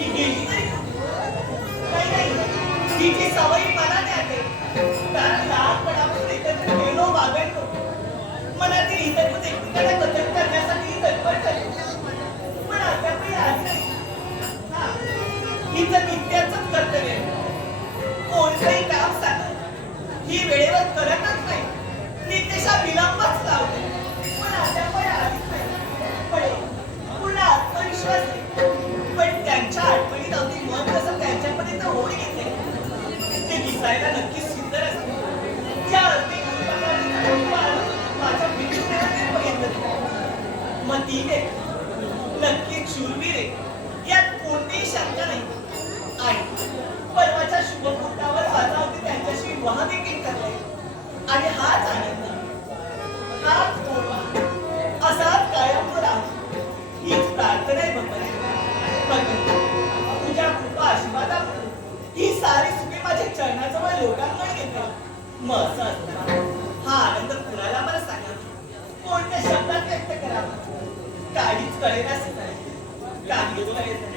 ही गेली नाही. नाही नाही, तिची सवय मला द्यावे. कारण लहानपणापासून एकत्र गेलो वागणलो. मला ती इतरभूत एकमेकांना कथन करण्यासाठी तत्पर झाली. पण अद्यापही आली नाही. हा, हिचं नित्याचंच कर्तव्य आहे. कोणतंही काम सांगा, ही वेळेवर करतच नाही. नित्यशा विलंबच लावते. पण अद्यापही आलीच नाही. पण पूर्ण आत्मविश्वास आहे. पण त्यांच्या आठवणीत अगदी मन कसं त्यांच्यापर्यंत ओढ येते. ते दिसायला नक्कीच सुंदर असते. त्या अगदी माझ्या भिक्षुदेवतेपर्यंत मग ती नक्कीच शूरवीर आहे, यात कोणतीही शंका नाही. आणि परवाच्या शुभमुहूर्तावर माझा अगदी त्यांच्याशी विवाह देखील करलाय. आणि हाच आनंद, हाच गोडवा असाच कायम राहतो, हीच प्रार्थना आहे भगवंता. तुझ्या कृपा आशीर्वादामुळे ही सारी सुखे माझ्या चरणाजवळ लोकांकडे घेते. मग असं असताना हा आनंद कुणाला मला सांगा, कोणत्या शब्दात व्यक्त करावा, काहीच कळेनाच नाही, काहीच कळेना.